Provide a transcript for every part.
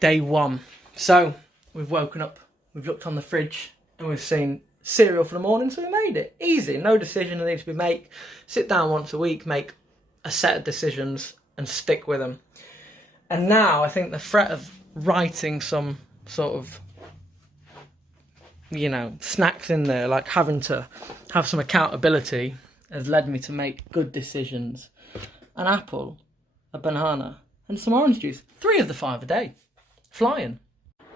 Day one. So we've woken up, we've looked on the fridge, and we've seen cereal for the morning, so we made it. Easy, no decision that needs to be made. Sit down once a week, make a set of decisions and stick with them. And now I think the threat of writing some sort of, snacks in there, like having to have some accountability, has led me to make good decisions. An apple, a banana, and some orange juice. 3 of the 5 a day. Flying.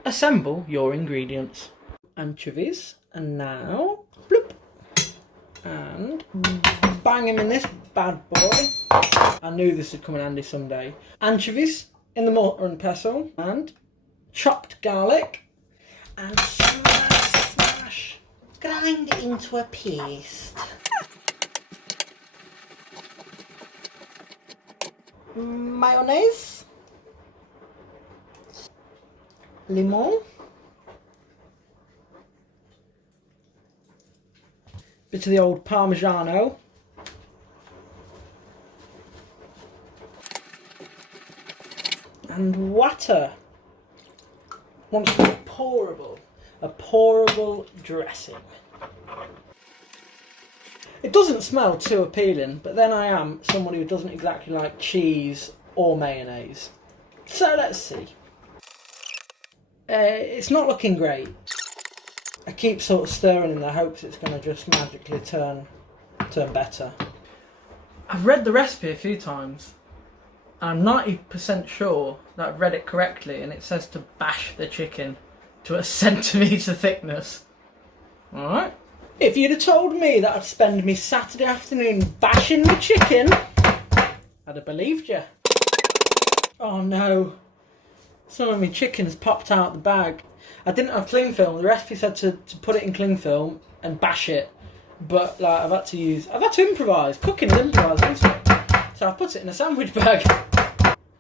Assemble your ingredients. Anchovies, and now, bloop, and bang him in this bad boy. I knew this would come in handy someday. Anchovies in the mortar and pestle, and chopped garlic, and smash. Grind it into a paste. Mayonnaise, lemon, bit of the old Parmigiano, and water. Once a pourable dressing. It doesn't smell too appealing, but then I am someone who doesn't exactly like cheese or mayonnaise. So let's see. It's not looking great. I keep sort of stirring in the hopes it's going to just magically turn better. I've read the recipe a few times. I'm 90% sure that I've read it correctly, and it says to bash the chicken to a centimetre thickness. Alright? If you'd have told me that I'd spend me Saturday afternoon bashing the chicken, I'd have believed you. Oh no. Some of my chicken's popped out the bag. I didn't have cling film. The recipe said to put it in cling film and bash it. But I've had to improvise. Cooking is improvising, isn't it? So I've put it in a sandwich bag.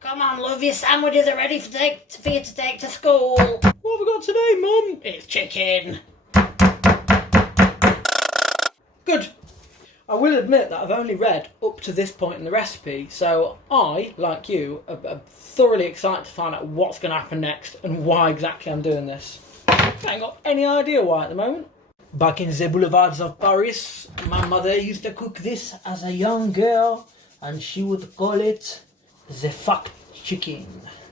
Come on, love, your sandwiches are ready for you to take to school. What have we got today, Mum? It's chicken. Good. I will admit that I've only read up to this point in the recipe, so I, like you, are thoroughly excited to find out what's going to happen next and why exactly I'm doing this. I ain't got any idea why at the moment. Back in the boulevards of Paris, my mother used to cook this as a young girl, and she would call it the fucked chicken,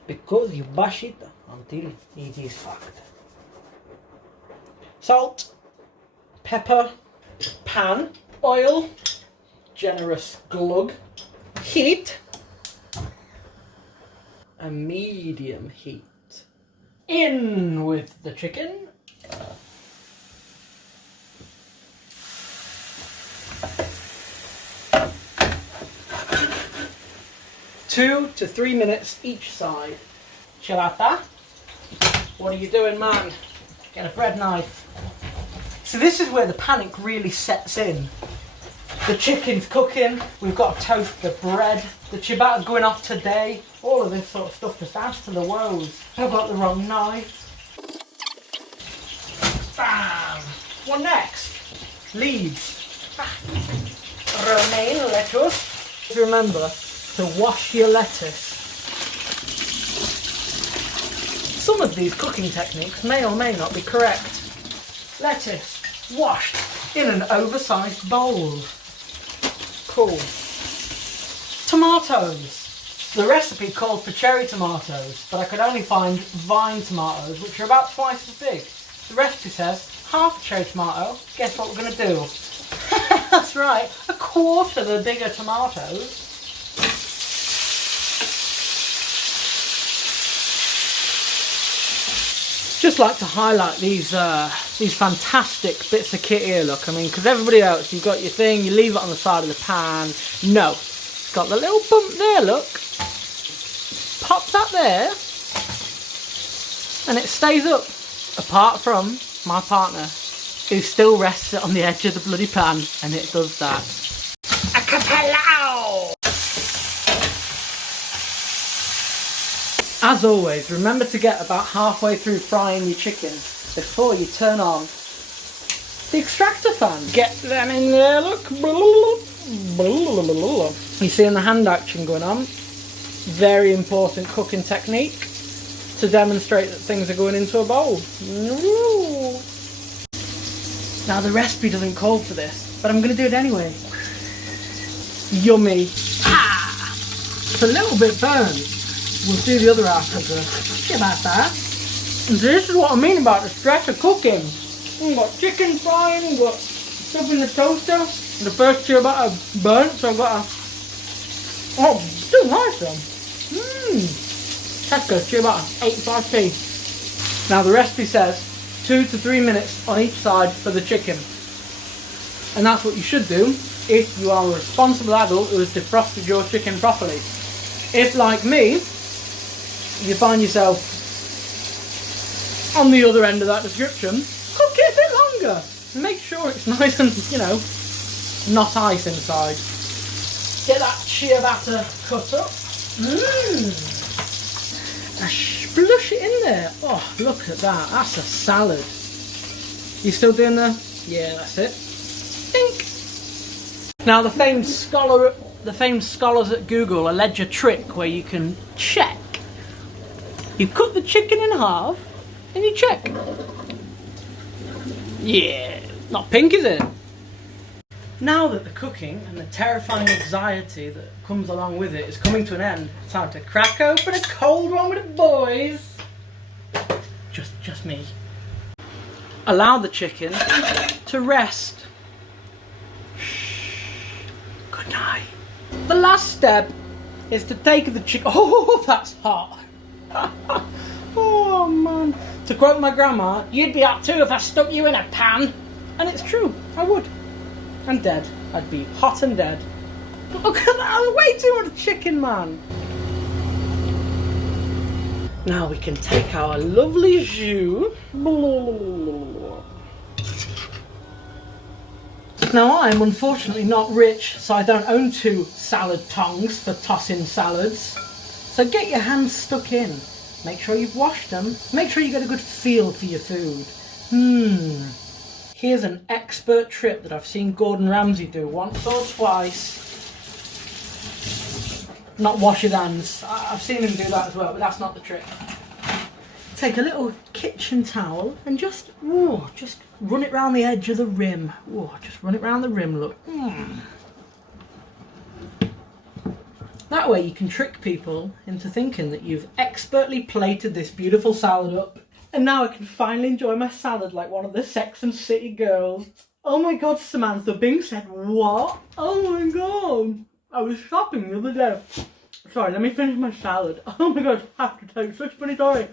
because you bash it until it is fucked. Salt, pepper, pan, oil, generous glug, heat, a medium heat. In with the chicken. Two to 3 minutes each side. Chilata, what are you doing, man? Get a bread knife. So this is where the panic really sets in. The chicken's cooking, we've got to toast the bread, the ciabatta's going off today, all of this sort of stuff just adds to the woes. I've got the wrong knife. Bam! What next? Leaves. Romaine lettuce. Remember to wash your lettuce. Some of these cooking techniques may or may not be correct. Lettuce washed in an oversized bowl. Cool. Tomatoes. The recipe called for cherry tomatoes, but I could only find vine tomatoes, which are about twice as big. The recipe says half a cherry tomato. Guess what we're going to do? That's right, 1/4 the bigger tomatoes. Just like to highlight these fantastic bits of kit here, look. I mean, because everybody else, you've got your thing, you leave it on the side of the pan. No, it's got the little bump there, look. Pop that there, and it stays up. Apart from my partner, who still rests it on the edge of the bloody pan, and it does that. A-capelao! As always, remember to get about halfway through frying your chicken before you turn on the extractor fan. Get them in there, look. You seeing the hand action going on? Very important cooking technique. to demonstrate that things are going into a bowl. Now the recipe doesn't call for this, but I'm going to do it anyway. Yummy. Ah! It's a little bit burned. We'll do the other half of the ciabatta. And this is what I mean about the stress of cooking. We've got chicken frying, we've got stuff in the toaster. And the first ciabatta burnt, so I've got a... Oh, still nice though. Tesco ciabatta, 85p. Now the recipe says 2 to 3 minutes on each side for the chicken. And that's what you should do if you are a responsible adult who has defrosted your chicken properly. If, like me, you find yourself on the other end of that description, cook it a bit longer. Make sure it's nice and, you know, not ice inside. Get that ciabatta cut up. Splush it in there. Oh, look at that. That's a salad. You still doing the... Yeah, that's it. Think. Now, the famed scholars at Google allege a trick where you can check. You cut the chicken in half and you check. Yeah, not pink, is it? Now that the cooking and the terrifying anxiety that comes along with it is coming to an end, it's time to crack open a cold one with the boys. Just me. Allow the chicken to rest. Good night. The last step is to take the chicken. Oh, that's hot. Oh man. To quote my grandma, you'd be hot too if I stuck you in a pan. And it's true, I would. And dead. I'd be hot and dead. Look at that, way too much chicken, man. Now we can take our lovely jus. Now I'm unfortunately not rich, so I don't own 2 salad tongs for tossing salads. So get your hands stuck in. Make sure you've washed them. Make sure you get a good feel for your food. Here's an expert trip that I've seen Gordon Ramsay do once or twice. Not wash your hands. I've seen him do that as well, but that's not the trick. Take a little kitchen towel and just run it round the edge of the rim. Just run it round the rim, look. That way you can trick people into thinking that you've expertly plated this beautiful salad up. And now I can finally enjoy my salad like one of the Sex and City girls. Oh my god, Samantha Bing said what? Oh my god. I was shopping the other day. Sorry, let me finish my salad. Oh my god, I have to take such funny story.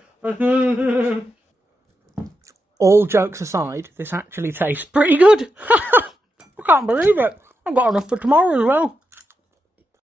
All jokes aside, this actually tastes pretty good. I can't believe it. I've got enough for tomorrow as well.